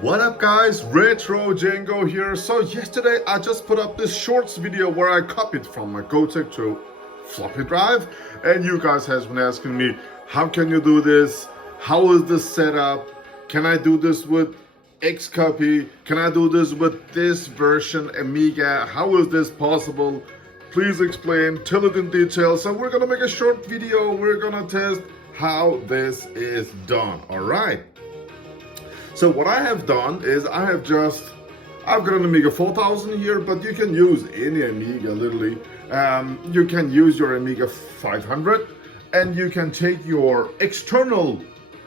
What up guys, Retro Django here. So yesterday I just put up this shorts video where I copied from my Gotek to floppy drive, and you guys has been asking me, how can you do this? How is this set up? Can I do this with Xcopy? Can I do this with this version Amiga? How is this possible? Please explain, tell it in detail. So we're gonna make a short video. We're gonna test how this is done. All right. So what I have done is I've got an Amiga 4000 here, but you can use any Amiga literally. You can use your Amiga 500 and you can take your external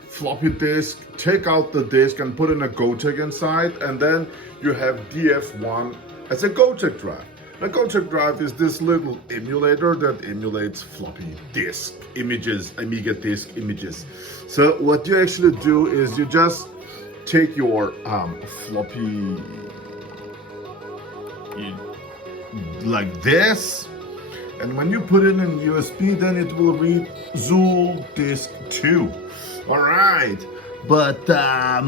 floppy disk, take out the disk and put in a Gotek inside, and then you have DF1 as a Gotek drive. A Gotek drive is this little emulator that emulates floppy disk images, Amiga disk images. So what you actually do is you just take your floppy like this, and when you put it in USB, then it will read Zool disk 2. All right, but I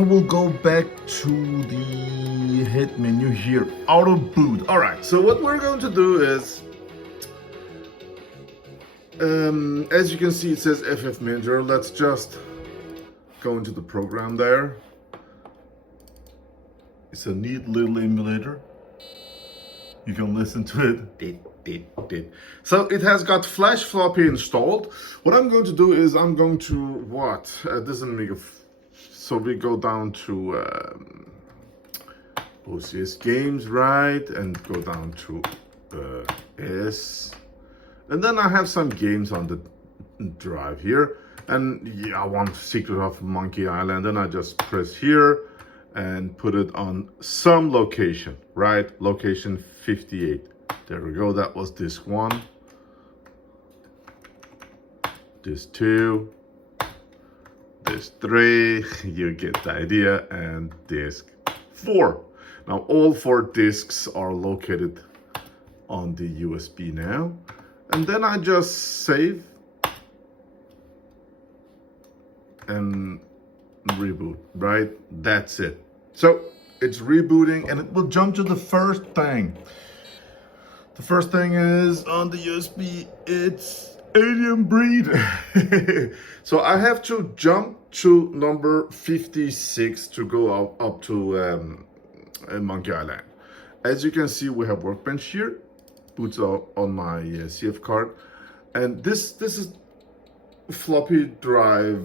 will go back to the head menu here, auto boot. All right, so what we're going to do is, as you can see, it says FF Manager. Let's just go into the program there. It's a neat little emulator. You can listen to it. So it has got Flash Floppy installed. What I'm going to do is I'm going to this is an Amiga. So we go down to OCS games, right, and go down to S. And then I have some games on the drive here. And yeah, I want Secret of Monkey Island. And I just press here and put it on some location, right? Location 58. There we go. That was disk 1. Disk 2. Disk 3. You get the idea. And disk 4. Now all 4 disks are located on the USB now. And then I just save and reboot, right? That's it. So it's rebooting and it will jump to the first thing. The first thing is on the USB, it's Alien Breed. So I have to jump to number 56 to go up to Monkey Island. As you can see, we have Workbench here. Boots on my CF card, and this is floppy drive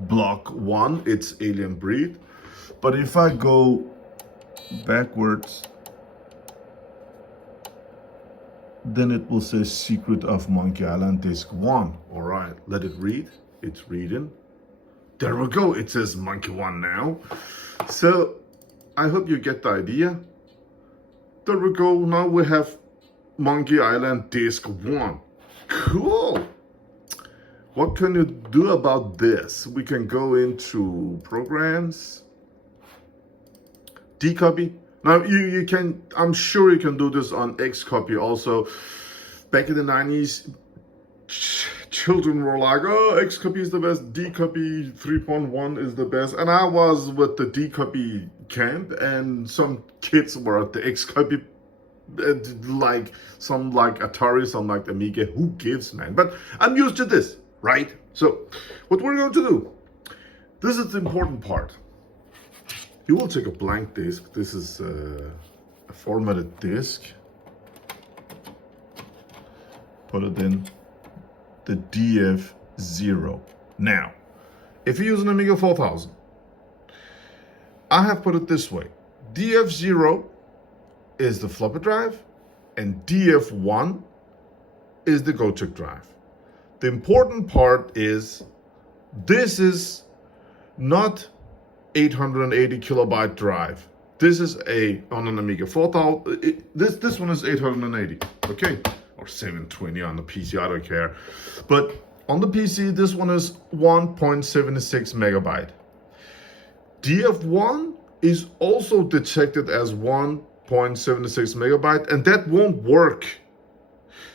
block 1. It's Alien Breed, but if I go backwards, then it will say Secret of Monkey Island disk 1. All right, let it read. It's reading. There we go. It says Monkey 1 now. So I hope you get the idea. There we go. Now we have Monkey Island disk 1. Cool. What can you do about this? We can go into programs, Decopy. Now you can, I'm sure you can do this on Xcopy also. Back in the 90s, children were like, oh, Xcopy is the best, Decopy 3.1 is the best. And I was with the Decopy camp, and some kids were at the Xcopy, some like Atari, some like Amiga. Who gives, man? But I'm used to this, right? So what we're going to do, this is the important part. You will take a blank disk. This is a formatted disk. Put it in the DF0. Now, if you use an Amiga 4000, I have put it this way. DF0 is the floppy drive, and DF1 is the Gotek drive. The important part is this is not 880 kilobyte drive. This is on an Amiga 4000. This one is 880, okay, or 720 on the PC. I don't care, but on the PC this one is 1.76 megabyte. DF1 is also detected as 1.76 megabyte, and that won't work.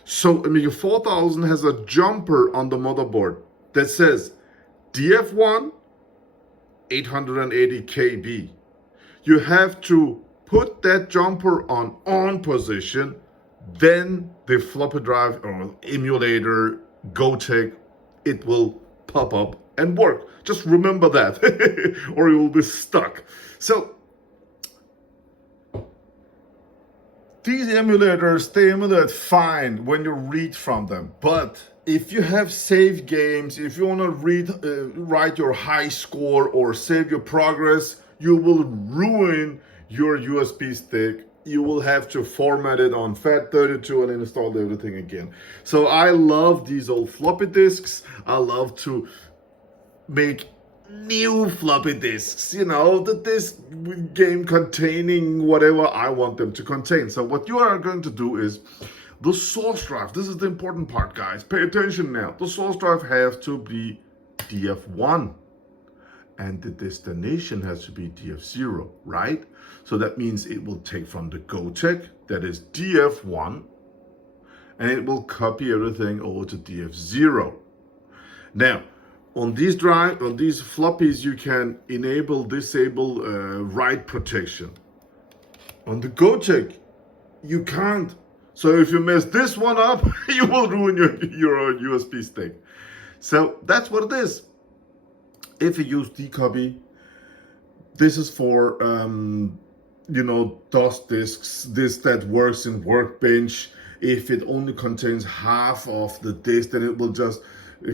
So Amiga 4000 has a jumper on the motherboard that says DF1, 880 KB. You have to put that jumper on position, then the floppy drive or emulator Gotek, it will pop up and work. Just remember that or you will be stuck. So these emulators, they emulate fine when you read from them, but if you have save games, if you want to write your high score or save your progress, you will ruin your USB stick. You will have to format it on FAT32 and install everything again. So I love these old floppy disks. I love to make new floppy disks, you know, the disk game containing whatever I want them to contain. So what you are going to do is the source drive. This is the important part, guys. Pay attention now. The source drive has to be DF1 and the destination has to be DF0, right? So that means it will take from the Gotek, that is DF1, and it will copy everything over to DF0. Now, on these floppies, you can disable write protection. On the Gotek, you can't. So if you mess this one up, you will ruin your USB stick. So that's what it is. If you use dcopy, this is for DOS disks, this that works in Workbench. If it only contains half of the disk, then it will just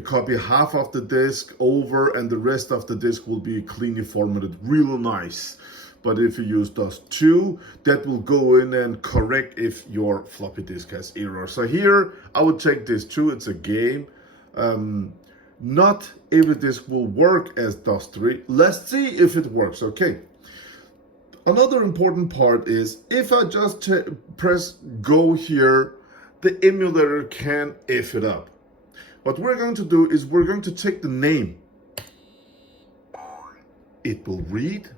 copy half of the disk over and the rest of the disk will be cleanly formatted, real nice. But if you use DOS2, that will go in and correct if your floppy disk has error. So here, I would take this too, it's a game. Not every disk will work as DOS3. Let's see if it works, okay. Another important part is, if I just press go here, the emulator can F it up. What we're going to do is we're going to take the name. It will read,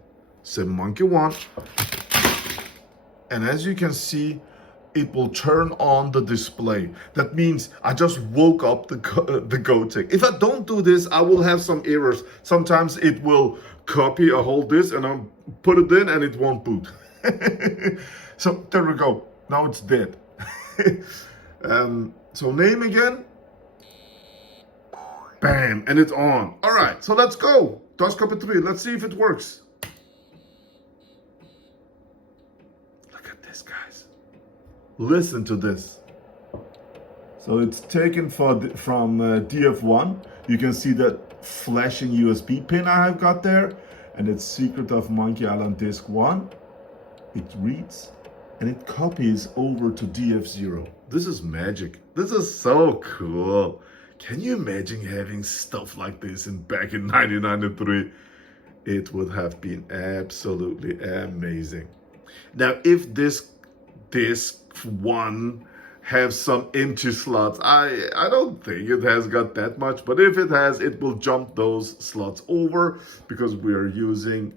say monkey1, and as you can see, it will turn on the display. That means I just woke up the Gotek. If I don't do this, I will have some errors. Sometimes it will copy a whole disk and I'll put it in and it won't boot. So there we go. Now it's dead. So name again. Bam, and it's on. All right, so let's go. DOS copy 3, let's see if it works. Look at this, guys. Listen to this. So it's taken from DF1. You can see that flashing USB pin I have got there, and it's Secret of Monkey Island Disk 1. It reads and it copies over to DF0. This is magic. This is so cool. Can you imagine having stuff like this back in 1993? It would have been absolutely amazing. Now, if this disk 1 have some empty slots, I don't think it has got that much, but if it has, it will jump those slots over because we are using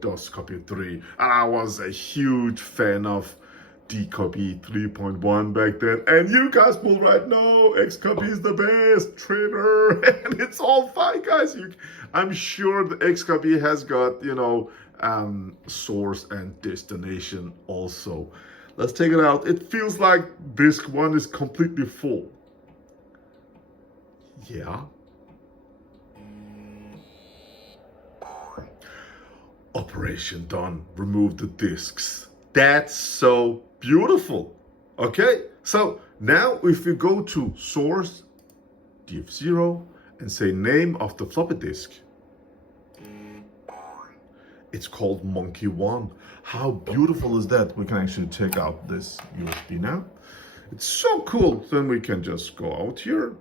DOS copy 3. And I was a huge fan of dcopy 3.1 back then, and you guys will right now xcopy is the best traitor, and it's all fine, guys. I'm sure the xcopy has got, source and destination also. Let's take it out. It feels like disk 1 is completely full. Yeah. Operation done. Remove the disks. That's so beautiful. Okay, so now if we go to source, DF0, and say name of the floppy disk, it's called monkey1. How beautiful is that? We can actually take out this USB now. It's so cool. Then we can just go out here.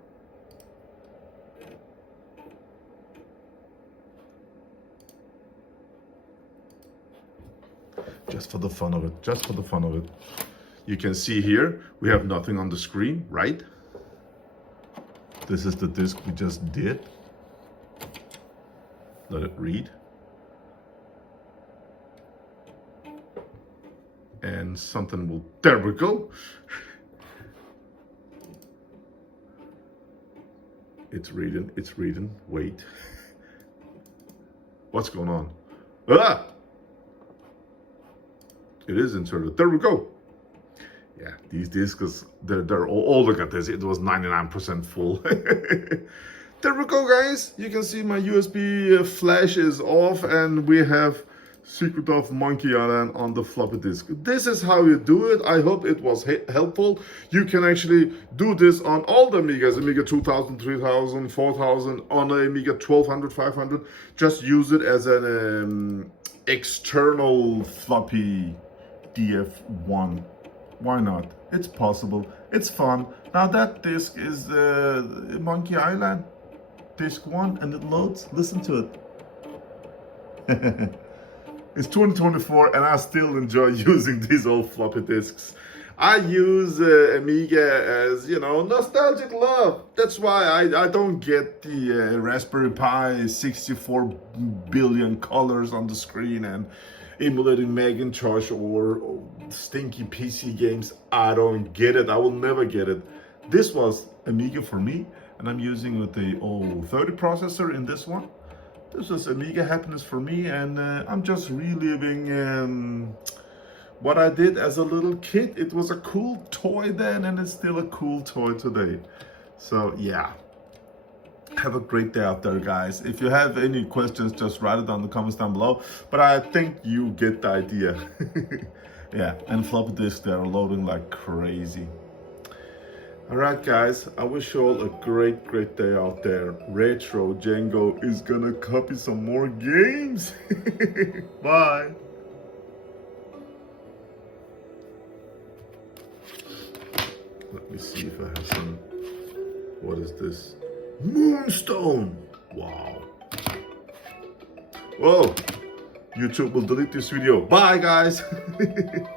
Just for the fun of it, just for the fun of it. You can see here, we have nothing on the screen, right? This is the disk we just did. Let it read. And something will, there we go. It's reading, wait. What's going on? Ah! It is inserted. There we go. Yeah, these discs, they're all look at this. It was 99% full. There we go, guys. You can see my USB flash is off, and we have Secret of Monkey Island on the floppy disk. This is how you do it. I hope it was helpful. You can actually do this on all the Amigas, Amiga 2000, 3000, 4000, on the Amiga 1200, 500. Just use it as an external floppy DF1. Why not? It's possible. It's fun. Now that disc is Monkey Island, disc 1, and it loads. Listen to it. It's 2024 and I still enjoy using these old floppy disks. I use Amiga as, nostalgic love. That's why I don't get the Raspberry Pi 64 billion colors on the screen and emulating Macintosh or stinky PC games. I don't get it. I will never get it. This was Amiga for me, and I'm using with the 30 processor in this one. This was Amiga happiness for me, and I'm just reliving what I did as a little kid. It was a cool toy then, and it's still a cool toy today. So yeah, have a great day out there, guys. If you have any questions, just write it down in the comments down below. But I think you get the idea. Yeah, and floppy disks, they're loading like crazy. Alright guys, I wish you all a great day out there. Retro Django is gonna copy some more games. Bye. Let me see if I have some. What is this? Moonstone! Wow. Whoa! YouTube will delete this video. Bye guys!